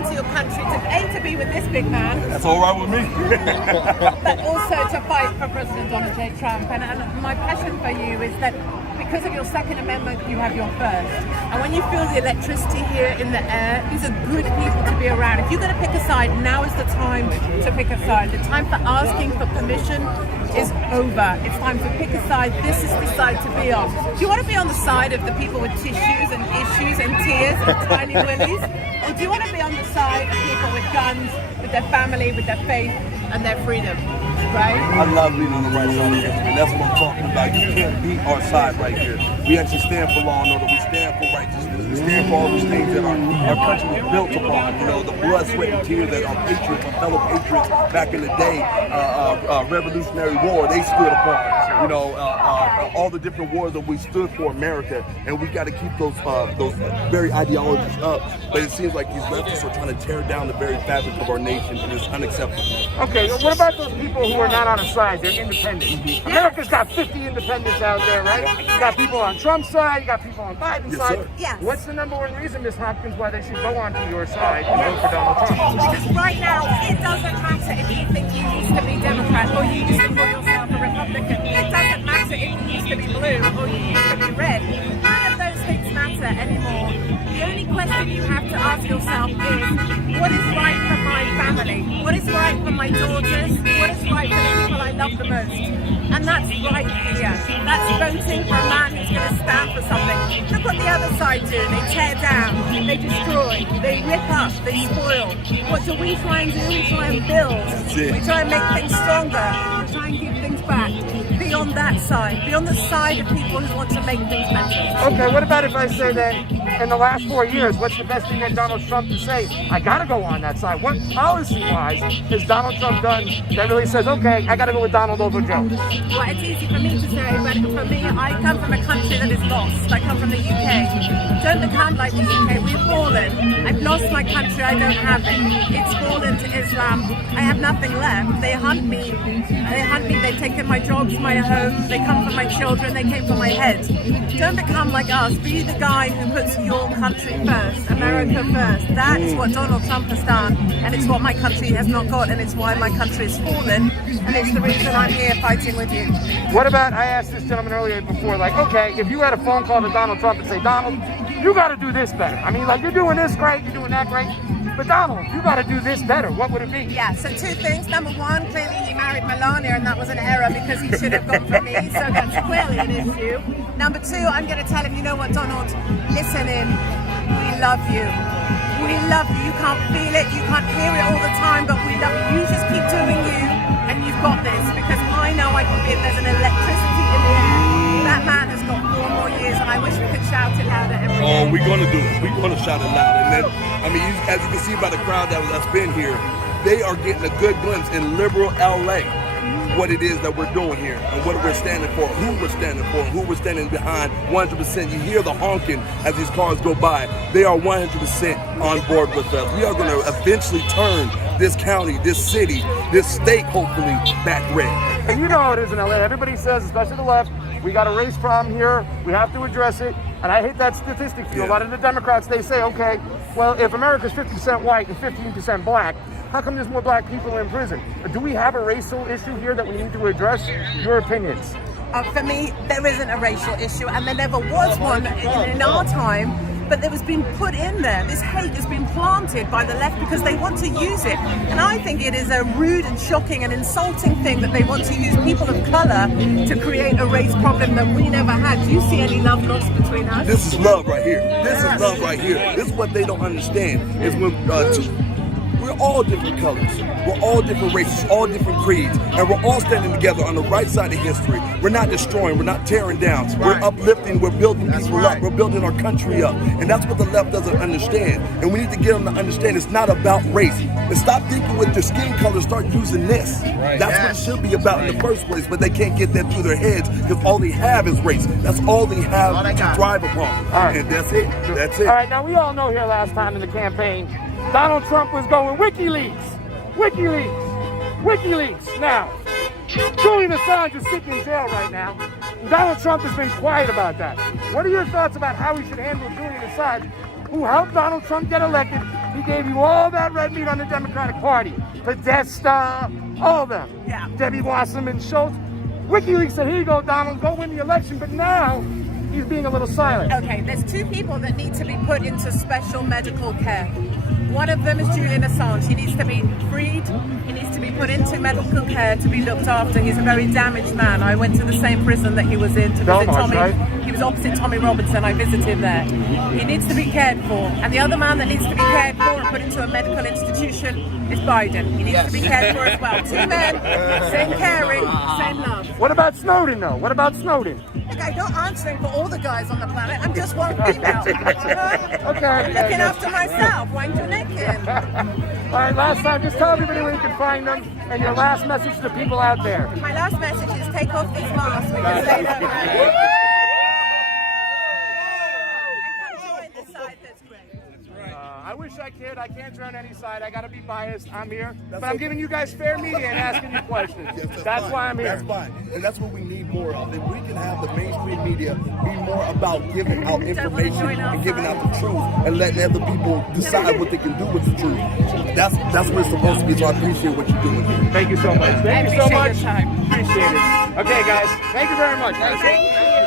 into your country to be with this big man. That's all right with me. But also to fight for President Donald J. Trump. And my passion for you is that because of your Second Amendment, you have your first. And when you feel the electricity here in the air, these are good people to be around. If you're going to pick a side, now is the time to pick a side. The time for asking for permission is over. It's time to pick a side. This is the side to be on. Do you want to be on the side of the people with tissues and issues and tears and tiny willies? Or do you want to be on the side of people with guns, with their family, with their faith, and their freedom? Right? I love being on the right side of history, and that's what I'm talking about. You can't beat our side right here. We actually stand for law and order. We stand for righteousness. We stand for all those things that our country was built upon. You know, the blood, sweat, and tears that our patriots, our fellow patriots back in the day, Revolutionary War, they stood upon. You know, all the different wars that we stood for America, and we got to keep those very ideologies up. But it seems like these leftists are trying to tear down the very fabric of our nation, and it's unacceptable. Okay, well, what about those people who are not on a side? They're independents. America's got 50 independents out there, right? You got people on Trump's side, you got people on Biden's side. Sir. Yes. What's the number one reason, Ms. Hopkins, why they should go onto your side and vote for Donald Trump? Because right now, it doesn't matter if you think you used to be Democrat or you used to call yourself a Republican. It doesn't matter if you used to be blue or you used to be red. None of those things matter anymore. The only question you have to ask yourself is, what is right for my family? What is right for my daughters? What is right for the people I love the most? And that's right here. That's voting for a man who's going to stand for something. Look what the other side do. They tear down, they destroy, they rip up, they spoil. What do we try and do? We try and build. We try and make things stronger. We try and give things back. Be on that side. Be on the side of people who want to make things better. Okay, what about if I say that in the last 4 years, what's the best thing that Donald Trump to say? I got to go on that side. What policy-wise has Donald Trump done that really says, okay, I got to go with Donald over Joe? Well, it's easy for me to say, but for me, I come from a country that is lost. I come from the UK. Don't become like the UK. We've fallen. I've lost my country. I don't have it. It's fallen to Islam. I have nothing left. They hunt me. They've taken my jobs, my home. They come for my children. They came for my head. Don't become like us. Be the guy who puts your country first, America first. That is what Donald Trump has done, and it's what my country has not got, and it's why my country is fallen, and it's the reason I'm here fighting with you. What about, I asked this gentleman earlier before, like, okay, if you had a phone call to Donald Trump and say, Donald, you got to do this better. I mean, like, you're doing this great, you're doing that great, but Donald, you got to do this better. What would it be? Yeah, so two things. Number one, clearly he married Melania, and that was an error because he should have gone for me, so that's clearly an issue. Number two, I'm going to tell him, you know what, Donald, listen in, we love you. We love you. You can't feel it, you can't hear it all the time, but we love you. You just keep doing you, and you've got this, because I know I can feel there's an electricity in the air. That man has got 4 more years, and I wish we could shout it louder every day. Oh, we're going to do it. We're going to shout it loud. And then, I mean, as you can see by the crowd that's been here, they are getting a good glimpse in liberal LA what it is that we're doing here and what we're standing for, who we're standing for, who we're standing behind 100%. You hear the honking as these cars go by. They are 100% on board with us. We are going to eventually turn this county, this city, this state, hopefully, back red. And you know how it is in LA. Everybody says, especially the left, we got a race problem here. We have to address it. And I hate that statistic. A lot of the Democrats, they say, okay, well, if America's 50% white and 15% black, how come there's more black people in prison? Do we have a racial issue here that we need to address? Your opinions? For me, there isn't a racial issue, and there never was one in our time, but it was being put in there. This hate has been planted by the left because they want to use it. And I think it is a rude and shocking and insulting thing that they want to use people of color to create a race problem that we never had. Do you see any love lost between us? This is love right here. This is love right here. This is what they don't understand, is when we're all different colors. We're all different races, all different creeds, and we're all standing together on the right side of history. We're not destroying, we're not tearing down. We're uplifting, we're building people up, we're building our country up. And that's what the left doesn't understand. And we need to get them to understand it's not about race. And stop thinking with your skin color, start using this. That's what it should be about in the first place, but they can't get that through their heads because all they have is race. That's all they have to drive upon. And that's it. That's it. All right, now we all know here last time in the campaign, Donald Trump was going WikiLeaks. Now, Julian Assange is sitting in jail right now. Donald Trump has been quiet about that. What are your thoughts about how we should handle Julian Assange, who helped Donald Trump get elected, He gave you all that red meat on the Democratic Party. Podesta, all of them. Yeah. Debbie Wasserman Schultz. WikiLeaks said, here you go, Donald, go win the election. But now he's being a little silent. Okay, there's two people that need to be put into special medical care. One of them is Julian Assange. He needs to be freed. He needs to be put into medical care to be looked after. He's a very damaged man. I went to the same prison that he was in to visit Belmarsh, Tommy. right? He was opposite Tommy Robinson. I visited him there. He needs to be cared for. And the other man that needs to be cared for and put into a medical institution is Biden. He needs to be cared for as well. Two men, same caring, same love. What about Snowden, though? What about Snowden? Look, I'm not answering for all the guys on the planet. I'm just one female. Okay. I'm looking after myself. Wind your neck in. All right, last time, just tell everybody where you can find them and your last message to the people out there. My last message is take off this mask because they don't know. And come join the side that's great. I wish I could. I can't join any side. I got to be biased. I'm here. But I'm giving you guys fair media and asking you questions. Yes, that's fine. why I'm here. That's fine. And that's what we need more of. If we can have the mainstream media be more about giving out information and giving out the truth and letting other people decide what they can do with the truth. That's what it's supposed to be. So I appreciate what you're doing here. Thank you so much. Thank you so appreciate much. your time. Appreciate it. Okay, guys. Thank you very much. Thank you.